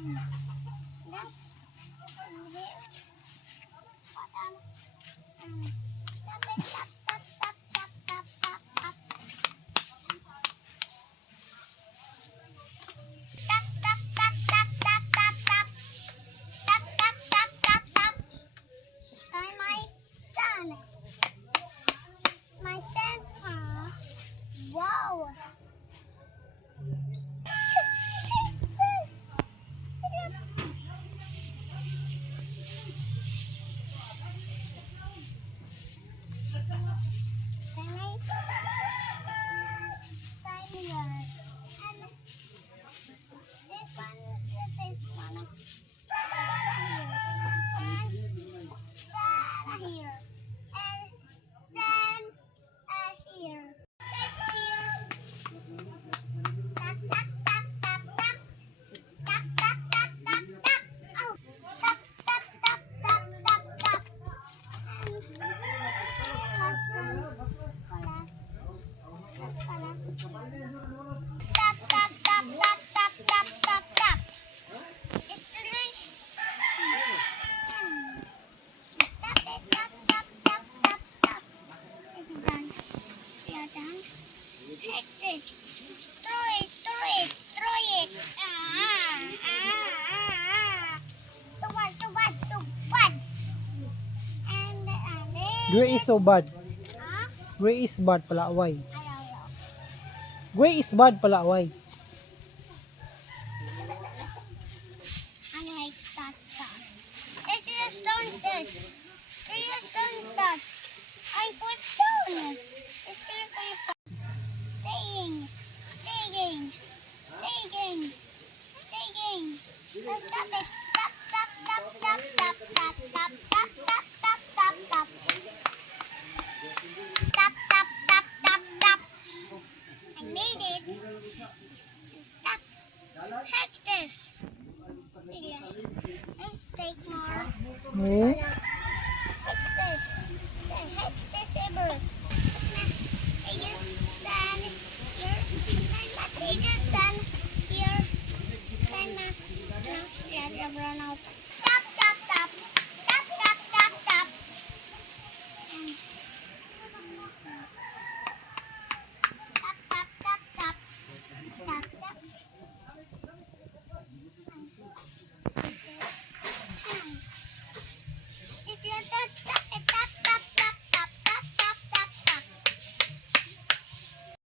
That's here. Tap it, tap, tap, tap, tap, tap, tap, tap. Tap, tap, tap, tap, tap, tap, tap. Tap, tap, tap, tap, tap. And my son. My son. Wow. Tap, tap, tap, tap, tap, tap, tap, tap. It's delicious. Tap it, tap, tap, tap, tap, tap. It's done. We are done. Take this. Throw it, throw it, throw it. So what, so what, so what? And then... Gray is so bad. Huh? Gray is bad pala away. I don't know. Gray is bad pala away. I hate that stuff. It's just stone dust. It's just stone dust. I put stone. It's paper. Digging. Digging. Digging. Digging. Stop it. Stop, stop, stop, stop, stop, stop, stop.